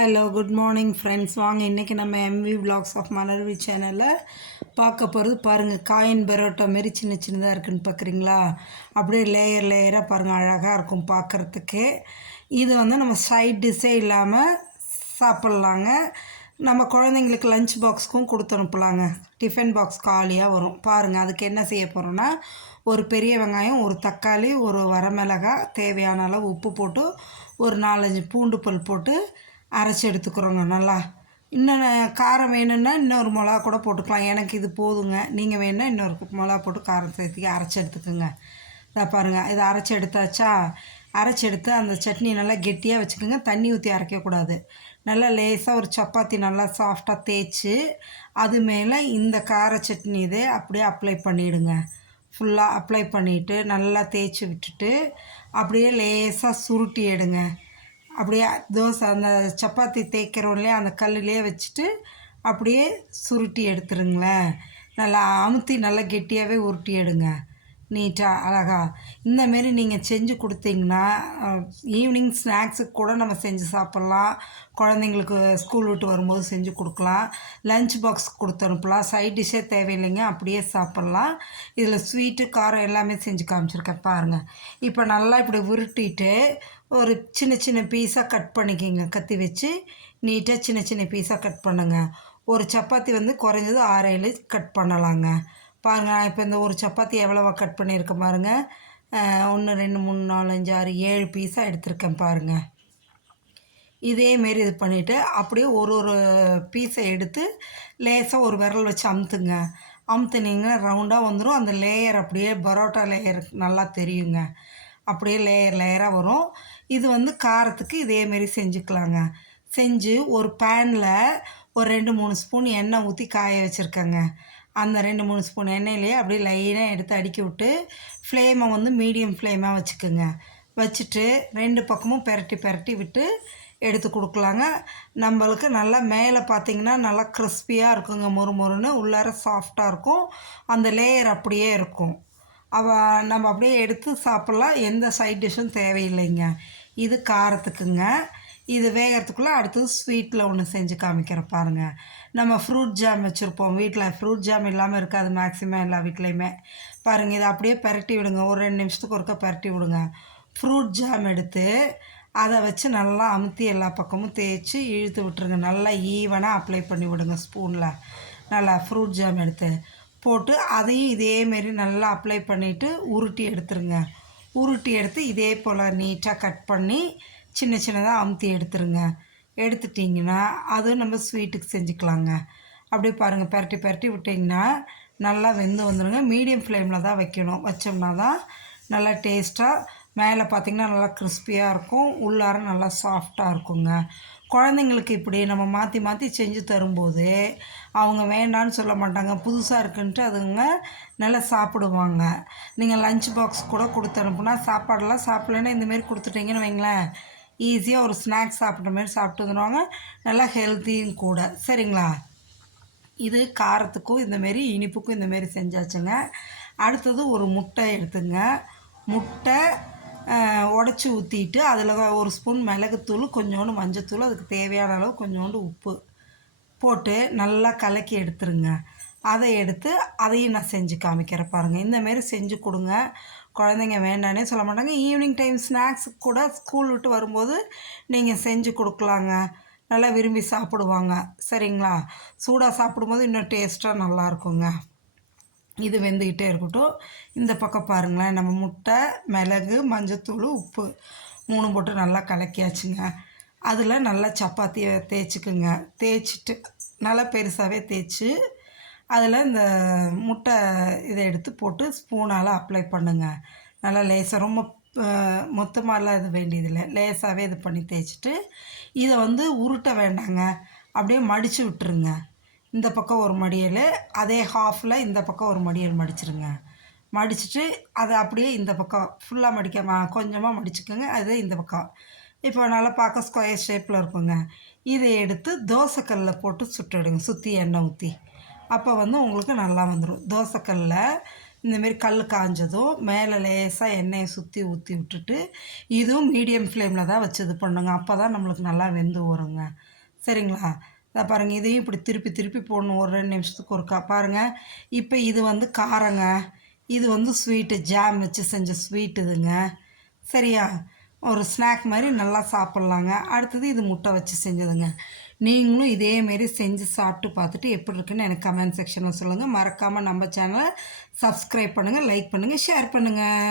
Hello good morning friends. வாங்க இன்றைக்கி நம்ம எம்வி விலாக்ஸ் ஆஃப் மலர்வி சேனலில் பார்க்க போகிறது பாருங்கள். காயின் பரோட்டா மாரி சின்ன சின்னதாக இருக்குதுன்னு பார்க்குறீங்களா? அப்படியே லேயர் லேயராக பாருங்கள், அழகாக இருக்கும் பார்க்குறதுக்கு. இது வந்து நம்ம சைட் டிஷ்ஷே இல்லாமல் சாப்பிட்லாங்க. நம்ம குழந்தைங்களுக்கு லஞ்ச் பாக்ஸுக்கும் கொடுத்து அனுப்பலாங்க. டிஃபன் பாக்ஸ் காலியாக வரும் பாருங்கள். அதுக்கு என்ன செய்ய போகிறோன்னா, ஒரு பெரிய வெங்காயம், ஒரு தக்காளி, ஒரு வரமிளகாய், தேவையான அளவு உப்பு போட்டு, ஒரு 4-5 பூண்டு பல் போட்டு அரைச்சி எடுத்துக்கிறோங்க. நல்லா இன்னும் காரம் வேணும்னா இன்னொரு மிளகா கூட போட்டுக்கலாம். எனக்கு இது போதுங்க. நீங்கள் வேணுன்னா இன்னொரு மிளகா போட்டு காரம் சேர்த்துக்கி அரைச்சி எடுத்துக்கோங்க. இதை பாருங்கள், இதை அரைச்சி எடுத்தாச்சா? அரைச்சி எடுத்து அந்த சட்னி நல்லா கெட்டியாக வச்சுக்கோங்க. தண்ணி ஊற்றி அரைக்கக்கூடாது. நல்லா லேசாக ஒரு சப்பாத்தி நல்லா சாஃப்டாக தேய்ச்சி அது மேலே இந்த கார சட்னி இதே அப்படியே அப்ளை பண்ணிவிடுங்க. ஃபுல்லாக அப்ளை பண்ணிவிட்டு நல்லா தேய்ச்சி விட்டுட்டு அப்படியே லேசாக சுருட்டி எடுங்க. அப்படியே தோசை அந்த சப்பாத்தி தேய்க்கிறோம் இல்லையா, அந்த கல்லுலேயே வச்சுட்டு அப்படியே சுருட்டி எடுத்துருங்களேன். நல்லா அமுத்தி நல்லா கெட்டியாகவே உருட்டி எடுங்க. நீட்டாக அழகாக இந்தமாரி நீங்கள் செஞ்சு கொடுத்தீங்கன்னா ஈவினிங் ஸ்நாக்ஸுக்கு கூட நம்ம செஞ்சு சாப்பிட்லாம். குழந்தைங்களுக்கு ஸ்கூல் விட்டு வரும்போது செஞ்சு கொடுக்கலாம். லஞ்ச் பாக்ஸ் கொடுத்து அனுப்பலாம். சைட் டிஷ்ஷே தேவையில்லைங்க, அப்படியே சாப்பிட்லாம். இதில் ஸ்வீட்டு காரம் எல்லாமே செஞ்சு காமிச்சிருக்கேன் பாருங்கள். இப்போ நல்லா இப்படி உருட்டிட்டு ஒரு சின்ன சின்ன பீஸாக கட் பண்ணிக்கிங்க. கத்தி வச்சு நீட்டாக சின்ன சின்ன பீஸாக கட் பண்ணுங்கள். ஒரு சப்பாத்தி வந்து குறைஞ்சது 6-7 கட் பண்ணலாங்க. பாருங்கள், நான் இப்போ இந்த ஒரு சப்பாத்தி எவ்வளவா கட் பண்ணியிருக்கேன் பாருங்கள். 1 2 3 4 5 6 7 பீஸாக எடுத்திருக்கேன் பாருங்கள். இதேமாரி இது பண்ணிவிட்டு அப்படியே ஒரு ஒரு பீஸை எடுத்து லேசாக ஒரு விரல் வச்சு அமுத்துங்க. அமுத்துனீங்கன்னா ரவுண்டாக வந்துடும். அந்த லேயர் அப்படியே பரோட்டா லேயர் நல்லா தெரியுங்க. அப்படியே லேயர் லேயராக வரும். இது வந்து காரத்துக்கு இதேமாரி செஞ்சுக்கலாங்க. செஞ்சு ஒரு பேனில் ஒரு 2-3 ஸ்பூன் எண்ணெய் ஊற்றி காய வச்சுருக்கேங்க. அந்த 2-3 ஸ்பூன் எண்ணெயிலே அப்படியே லைனாக எடுத்து அடுக்கி விட்டு ஃப்ளேமை வந்து மீடியம் ஃப்ளேமாக வச்சுக்கோங்க. வச்சுட்டு 2 பக்கமும் பெரட்டி பெரட்டி விட்டு எடுத்து கொடுக்கலாங்க. நம்மளுக்கு நல்லா மேலே பார்த்திங்கன்னா நல்லா கிறிஸ்பியாக இருக்குங்க, மொறு மொறுன்னு. உள்ளார சாஃப்டாக இருக்கும். அந்த லேயர் அப்படியே இருக்கும். நம்ம அப்படியே எடுத்து சாப்பிட்லாம். எந்த சைட் டிஷ்ஷும் தேவையில்லைங்க. இது காரத்துக்குங்க. இது வேகிறதுக்குள்ளே அடுத்தது ஸ்வீட்டில் ஒன்று செஞ்சு காமிக்கிறேன் பாருங்கள். நம்ம ஃப்ரூட் ஜாம் வச்சுருப்போம் வீட்டில். ஃப்ரூட் ஜாம் இல்லாமல் இருக்காது மேக்ஸிமம் எல்லா வீட்லேயுமே. பாருங்கள், இதை அப்படியே பெரட்டி விடுங்க. ஒரு 2 நிமிஷத்துக்கு ஒருக்கா பெரட்டி விடுங்க. ஃப்ரூட் ஜாம் எடுத்து அதை வச்சு நல்லா அமுத்தி எல்லா பக்கமும் தேய்ச்சி இழுத்து விட்டுருங்க. நல்லா ஈவனாக அப்ளை பண்ணி விடுங்க ஸ்பூனில். நல்லா ஃப்ரூட் ஜாம் எடுத்து போட்டு அதையும் இதேமாரி நல்லா அப்ளை பண்ணிவிட்டு உருட்டி எடுத்துருங்க. உருட்டி எடுத்து இதே போல் நீட்டாக கட் பண்ணி சின்ன சின்னதாக அமுத்தி எடுத்துருங்க. எடுத்துட்டிங்கன்னா அதுவும் நம்ம ஸ்வீட்டுக்கு செஞ்சுக்கலாங்க. அப்படியே பாருங்கள், பெரட்டி பெரட்டி விட்டிங்கன்னா நல்லா வெந்து வந்துடுங்க. மீடியம் ஃப்ளேமில் தான் வைக்கணும். வச்சோம்னா தான் நல்லா டேஸ்ட்டாக மேலே பார்த்திங்கன்னா நல்லா கிறிஸ்பியாக இருக்கும். உள்ளார நல்லா சாஃப்டாக இருக்குங்க. குழந்தைங்களுக்கு இப்படி நம்ம மாற்றி மாற்றி செஞ்சு தரும்போது அவங்க வேண்டான்னு சொல்ல மாட்டாங்க. புதுசாக இருக்குன்ட்டு அதுங்க நல்லா சாப்பிடுவாங்க. நீங்கள் லஞ்ச் பாக்ஸ் கூட கொடுத்து அனுப்புனா சாப்பாடெல்லாம் சாப்பிட்லன்னா இந்தமாரி கொடுத்துட்டிங்கன்னு வைங்களேன், ஈஸியாக ஒரு ஸ்நாக்ஸ் சாப்பிட்ற மாரி சாப்பிட்டு வந்துடுவாங்க. நல்லா ஹெல்த்தியும் கூட. சரிங்களா? இது காரத்துக்கும் இந்தமாரி இனிப்புக்கும் இந்தமாரி செஞ்சாச்சுங்க. அடுத்தது ஒரு முட்டை எடுத்துங்க. முட்டை உடச்சி ஊற்றிட்டு அதில் ஒரு ஸ்பூன் மிளகுத்தூள், கொஞ்சோண்டு மஞ்சத்தூள், அதுக்கு தேவையான அளவு கொஞ்சோண்டு உப்பு போட்டு நல்லா கலக்கி எடுத்துருங்க. அதை எடுத்து அதையும் நான் செஞ்சு காமிக்கிறேன் பாருங்கள். இந்தமாரி செஞ்சு கொடுங்க. குழந்தைங்க வேண்டானே சொல்ல மாட்டாங்க. ஈவினிங் டைம் ஸ்நாக்ஸுக்கு கூட ஸ்கூல் விட்டு வரும்போது நீங்கள் செஞ்சு கொடுக்கலாங்க. நல்லா விரும்பி சாப்பிடுவாங்க. சரிங்களா? சூடாக சாப்பிடும்போது இன்னும் டேஸ்ட்டாக நல்லாயிருக்குங்க. இது வெந்துக்கிட்டே இருக்கட்டும். இந்த பக்கம் பாருங்களேன், நம்ம முட்டை, மிளகு, மஞ்சத்தூள், உப்பு 3 போட்டு நல்லா கலக்கியாச்சுங்க. அதில் நல்லா சப்பாத்தியை தேய்ச்சிக்குங்க. தேய்ச்சிட்டு நல்லா பெருசாகவே தேய்ச்சி அதில் இந்த முட்டை இதை எடுத்து போட்டு ஸ்பூனால் அப்ளை பண்ணுங்கள். நல்லா லேசாக ரொம்ப மொத்தமாகலாம் இது வேண்டியதில்லை. லேசாகவே இது பண்ணி தேய்ச்சிட்டு இதை வந்து உருட்ட வேண்டாங்க. அப்படியே மடித்து விட்டுருங்க. இந்த பக்கம் ஒரு மடியல், அதே ஹாஃபில் இந்த பக்கம் ஒரு மடியல் மடிச்சிருங்க. மடிச்சுட்டு அதை அப்படியே இந்த பக்கம் ஃபுல்லாக மடிக்காம கொஞ்சமாக மடிச்சுக்கோங்க. அதே இந்த பக்கம் இப்போ நல்லா பார்க்க ஸ்கொயர் ஷேப்பில் இருக்குங்க. இதை எடுத்து தோசைக்கல்லில் போட்டு சுட்டுடுங்க, சுற்றி எண்ணெய் ஊற்றி. அப்போ வந்து உங்களுக்கு நல்லா வந்துடும். தோசைக்கல்லில் இந்தமாரி கல் காஞ்சதும் மேலே லேசாக எண்ணெயை சுற்றி ஊற்றி விட்டுட்டு இதுவும் மீடியம் ஃப்ளேமில் தான் வச்சு இது பண்ணுங்க. அப்போ தான் நம்மளுக்கு நல்லா வெந்து வருங்க. சரிங்களா? இதை பாருங்கள், இதையும் இப்படி திருப்பி திருப்பி போடணும் ஒரு 2 நிமிஷத்துக்கு ஒருக்கா. பாருங்கள், இப்போ இது வந்து காரங்க, இது வந்து ஸ்வீட்டு, ஜாம் வச்சு செஞ்ச ஸ்வீட் இதுங்க. சரியா? ஒரு ஸ்நாக் மாதிரி நல்லா சாப்பிட்லாங்க. அடுத்தது இது முட்டை வச்சு செஞ்சதுங்க. நீங்களும் இதேமாரி செஞ்சு சாப்பிட்டு பார்த்துட்டு எப்படி இருக்குன்னு எனக்கு கமெண்ட் செக்ஷனில் சொல்லுங்கள். மறக்காமல் நம்ம சேனலை சப்ஸ்கிரைப் பண்ணுங்கள், லைக் பண்ணுங்கள், ஷேர் பண்ணுங்கள்.